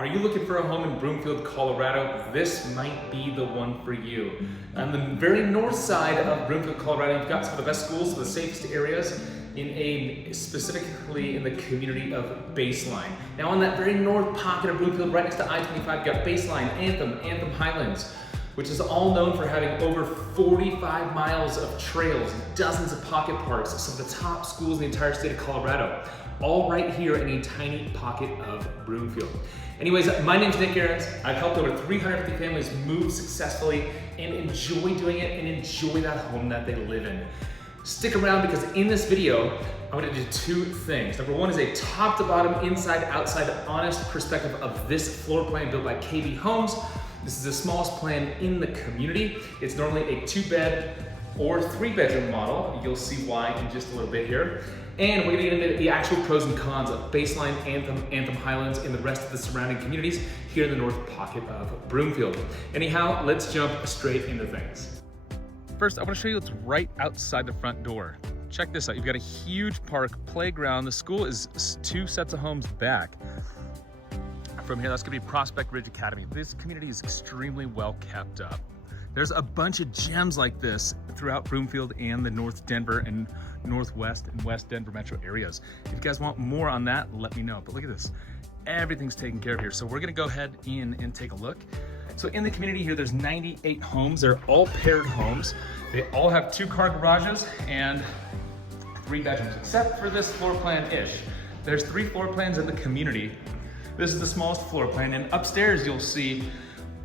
Are you looking for a home in Broomfield, Colorado? This might be the one for you. On the very north side of Broomfield, Colorado, you've got some of the best schools, the safest areas, specifically in the community of Baseline. Now, on that very north pocket of Broomfield, right next to I-25, you've got Baseline, Anthem Highlands, which is all known for having over 45 miles of trails, dozens of pocket parks, some of the top schools in the entire state of Colorado, all right here in a tiny pocket of Broomfield. Anyways, my name's Nick Ahrens. I've helped over 350 families move successfully and enjoy doing it and enjoy that home that they live in. Stick around because in this video, I'm gonna do two things. Number one is a top to bottom, inside, outside, honest perspective of this floor plan built by KB Homes. This is the smallest plan in the community. It's normally a 2-bed or 3-bedroom model. You'll see why in just a little bit here. And we're gonna get into the actual pros and cons of Baseline, Anthem Highlands, and the rest of the surrounding communities here in the north pocket of Broomfield. Anyhow, let's jump straight into things. First, I wanna show you what's right outside the front door. Check this out. You've got a huge park playground. The school is 2 sets of homes back. From here, that's gonna be Prospect Ridge Academy. This community is extremely well kept up. There's a bunch of gems like this throughout Broomfield and the North Denver and Northwest and West Denver metro areas. If you guys want more on that, let me know. But look at this, everything's taken care of here. So we're gonna go ahead in and take a look. So in the community here, there's 98 homes. They're all paired homes. They all have 2-car garages and 3 bedrooms, except for this floor plan-ish. There's 3 floor plans in the community. This is the smallest floor plan, and upstairs you'll see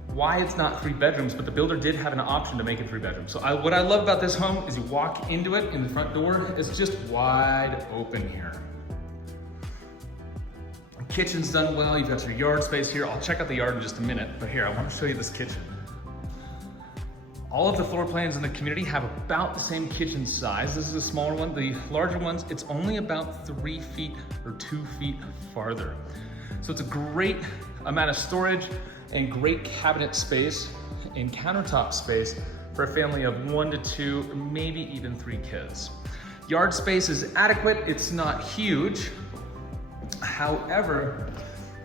why it's not 3 bedrooms, but the builder did have an option to make it 3 bedrooms. So what I love about this home is you walk into it and the front door is just wide open here. The kitchen's done well. You've got your yard space here. I'll check out the yard in just a minute, but here, I want to show you this kitchen. All of the floor plans in the community have about the same kitchen size. This is a smaller one. The larger ones, it's only about 3 feet or 2 feet farther. So it's a great amount of storage and great cabinet space and countertop space for a family of 1 to 2, or maybe even 3 kids. Yard space is adequate. It's not huge. However,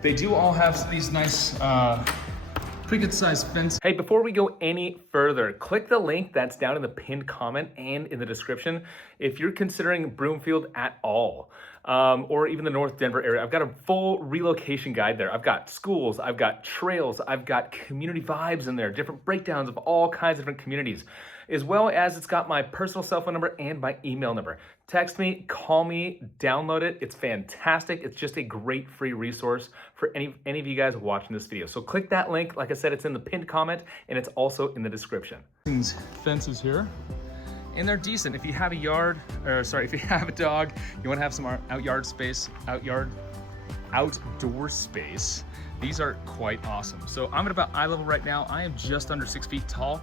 they do all have these nice, pretty good sized fence. Hey, before we go any further, click the link that's down in the pinned comment and in the description if you're considering Broomfield at all. Or even the North Denver area. I've got a full relocation guide there. I've got schools, I've got trails, I've got community vibes in there, different breakdowns of all kinds of different communities, as well as it's got my personal cell phone number and my email number. Text me, call me, download it. It's fantastic. It's just a great free resource for any of you guys watching this video. So click that link. Like I said, it's in the pinned comment and it's also in the description. Fences here. And they're decent. If you have a if you have a dog, you want to have some outdoor space, these are quite awesome. So I'm at about eye level right now. I am just under 6 feet tall.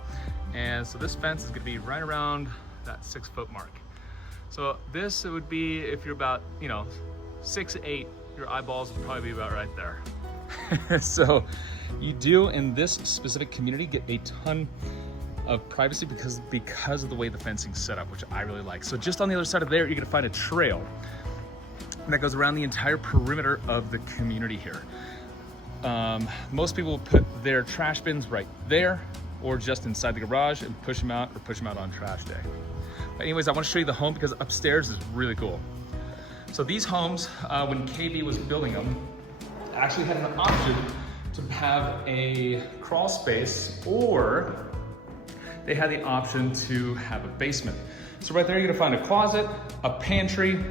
And so this fence is gonna be right around that 6-foot mark. So this would be, if you're about, 6'8", your eyeballs would probably be about right there. So you do, in this specific community, get a ton of privacy because of the way the fencing's set up, which I really like. So just on the other side of there, you're gonna find a trail that goes around the entire perimeter of the community here. Most people will put their trash bins right there or just inside the garage and push them out on trash day. But anyways, I wanna show you the home because upstairs is really cool. So these homes, when KB was building them, actually had an option to have a crawl space, or they had the option to have a basement. So right there, you're gonna find a closet, a pantry,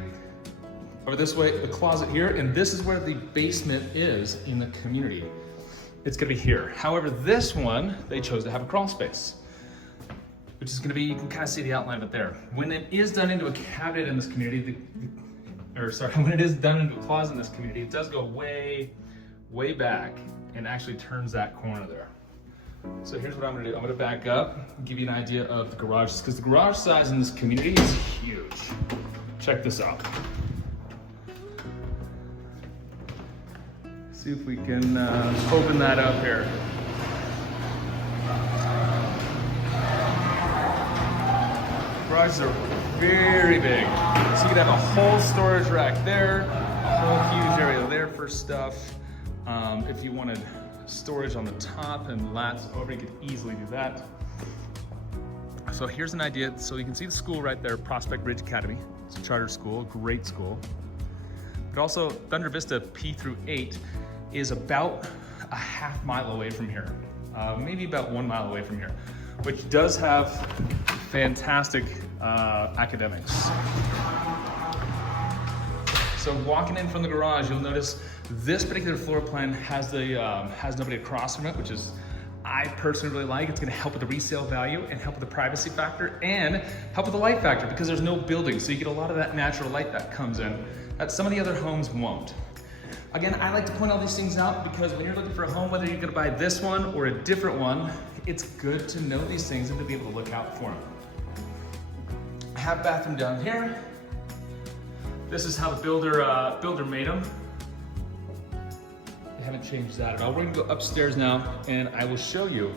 over this way, the closet here, and this is where the basement is in the community. It's gonna be here. However, this one, they chose to have a crawl space, which is gonna be, you can kind of see the outline of it there. When it is done into a cabinet in this community, when it is done into a closet in this community, it does go way, way back and actually turns that corner there. So here's what I'm gonna do. I'm gonna back up and give you an idea of the garages, because the garage size in this community is huge. Check this out. See if we can open that up here. Garages are very big. So you could have a whole storage rack there, a whole huge area there for stuff. If you wanted storage on the top and lats over, you could easily do that. So here's an idea. So you can see the school right there, Prospect Ridge Academy. It's a charter school, great school. But also Thunder Vista P through 8 is about a half mile away from here. Maybe about 1 mile away from here, which does have fantastic academics. So walking in from the garage, you'll notice this particular floor plan has nobody across from it, which is I personally really like. It's gonna help with the resale value and help with the privacy factor and help with the light factor because there's no building. So you get a lot of that natural light that comes in that some of the other homes won't. Again, I like to point all these things out because when you're looking for a home, whether you're gonna buy this one or a different one, it's good to know these things and to be able to look out for them. I have bathroom down here. This is how the builder made them. They haven't changed that at all. We're gonna go upstairs now and I will show you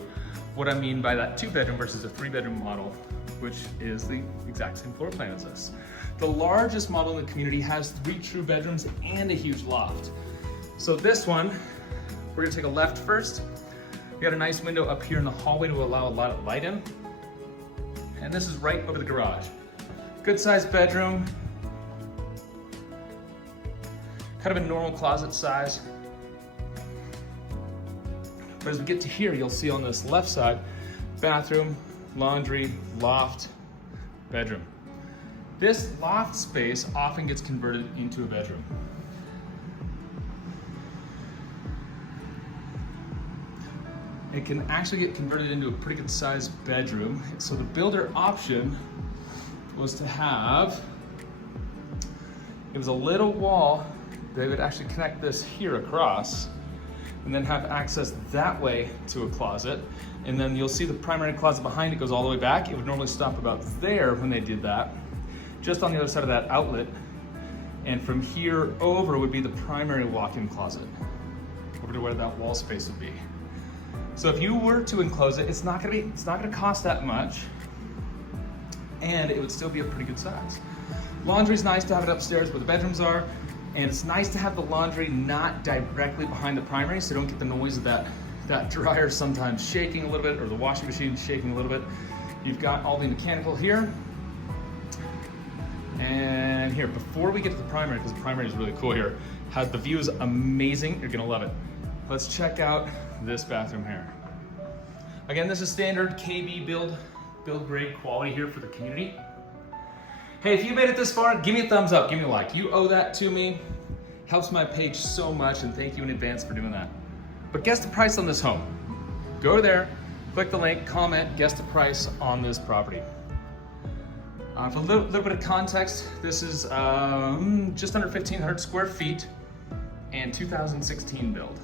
what I mean by that 2-bedroom versus a 3-bedroom model, which is the exact same floor plan as this. The largest model in the community has 3 true bedrooms and a huge loft. So this one, we're gonna take a left first. We got a nice window up here in the hallway to allow a lot of light in. And this is right over the garage. Good sized bedroom. Kind of a normal closet size. But as we get to here, you'll see on this left side, bathroom, laundry, loft, bedroom. This loft space often gets converted into a bedroom. It can actually get converted into a pretty good sized bedroom. So the builder option was to have, it was a little wall. They would actually connect this here across and then have access that way to a closet. And then you'll see the primary closet behind it goes all the way back. It would normally stop about there when they did that, just on the other side of that outlet. And from here over would be the primary walk-in closet, over to where that wall space would be. So if you were to enclose it, it's not gonna cost that much, and it would still be a pretty good size. Laundry's nice to have it upstairs where the bedrooms are, and it's nice to have the laundry not directly behind the primary, so you don't get the noise of that dryer sometimes shaking a little bit, or the washing machine shaking a little bit. You've got all the mechanical here. And here, before we get to the primary, because the primary is really cool here, the view is amazing, you're gonna love it. Let's check out this bathroom here. Again, this is standard KB build grade quality here for the community. Hey, if you made it this far, give me a thumbs up, give me a like. You owe that to me. Helps my page so much, and thank you in advance for doing that. But guess the price on this home. Go there, click the link, comment, guess the price on this property. For a little bit of context, this is just under 1,500 square feet and 2016 build.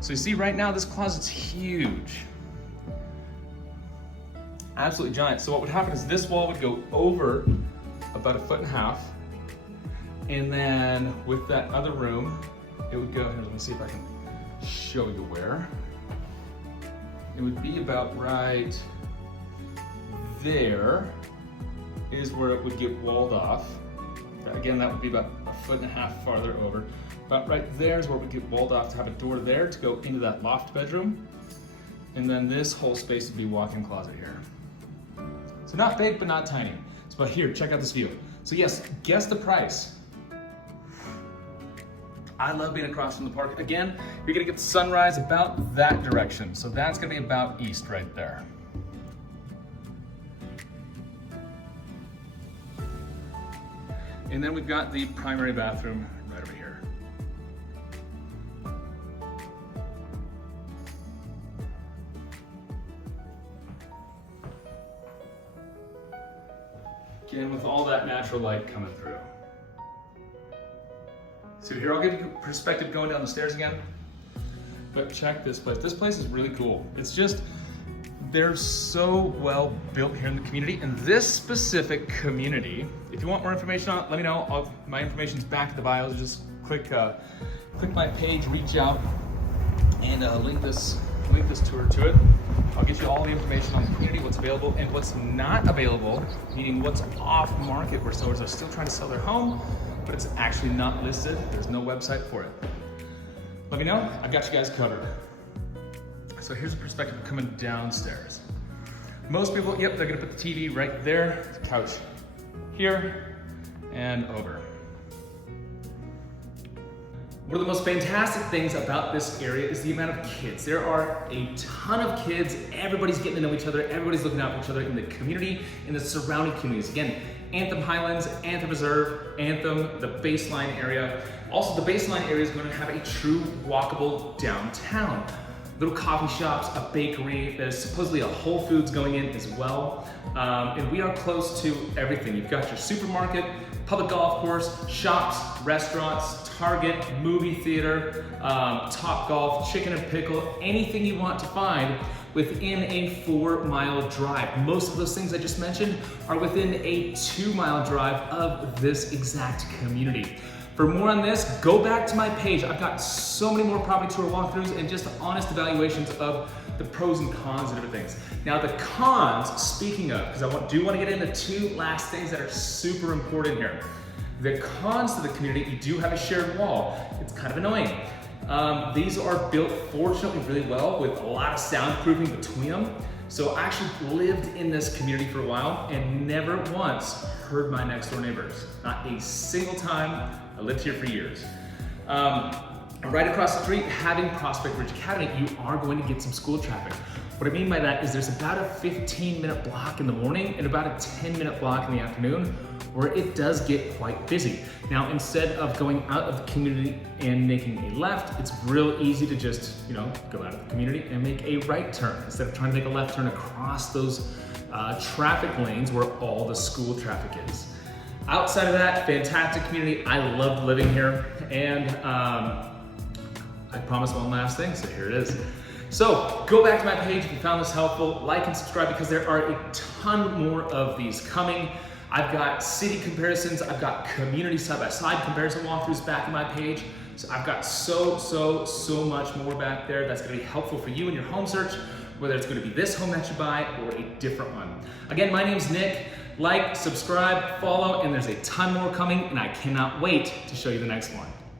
So you see right now, this closet's huge. Absolutely giant. So what would happen is this wall would go over about 1.5 feet. And then with that other room, it would go, here, let me see if I can show you where. It would be about right there is where it would get walled off. Again, that would be about 1.5 feet farther over. But right there is where we get walled off to have a door there to go into that loft bedroom. And then this whole space would be walk-in closet here. So not big, but not tiny. So but here, check out this view. So yes, guess the price. I love being across from the park. Again, you're gonna get the sunrise about that direction. So that's gonna be about east right there. And then we've got the primary bathroom right over here. Again, with all that natural light coming through. So here, I'll give you perspective going down the stairs again. But check this place. This place is really cool. It's just, they're so well built here in the community. In this specific community, if you want more information on it, let me know. My information's back in the bio. Just click my page, reach out, and link this tour to it. I'll get you all the information on the community, what's available and what's not available, meaning what's off market, where sellers are still trying to sell their home, but it's actually not listed. There's no website for it. let me know. I've got you guys covered. So here's a perspective coming downstairs. Most people, yep, they're gonna put the TV right there, the couch here, and over. One of the most fantastic things about this area is the amount of kids. There are a ton of kids. Everybody's getting to know each other. Everybody's looking out for each other in the community, in the surrounding communities. Again, Anthem Highlands, Anthem Reserve, Anthem, the Baseline area. Also, the Baseline area is going to have a true walkable downtown. Little coffee shops, a bakery, there's supposedly a Whole Foods going in as well. And we are close to everything. You've got your supermarket, public golf course, shops, restaurants, Target, movie theater, Top Golf, Chicken and Pickle, anything you want to find within a 4-mile drive. Most of those things I just mentioned are within a 2-mile drive of this exact community. For more on this, go back to my page. I've got so many more property tour walkthroughs and just honest evaluations of the pros and cons of different things. Now the cons, speaking of, because I do want to get into 2 last things that are super important here. The cons to the community, you do have a shared wall. It's kind of annoying. These are built fortunately really well with a lot of soundproofing between them. So I actually lived in this community for a while and never once heard my next door neighbors. Not a single time. I lived here for years. Right across the street, having Prospect Ridge Academy, you are going to get some school traffic. What I mean by that is there's about a 15-minute block in the morning and about a 10-minute block in the afternoon where it does get quite busy. Now, instead of going out of the community and making a left, it's real easy to just, go out of the community and make a right turn instead of trying to make a left turn across those traffic lanes where all the school traffic is. Outside of that, fantastic community. I loved living here, and I promised one last thing, so here it is. So go back to my page if you found this helpful, like and subscribe because there are a ton more of these coming. I've got city comparisons, I've got community side-by-side comparison walkthroughs back in my page. So I've got so much more back there that's gonna be helpful for you in your home search, whether it's gonna be this home that you buy or a different one. Again, my name's Nick. Like, subscribe, follow, and there's a ton more coming, and I cannot wait to show you the next one.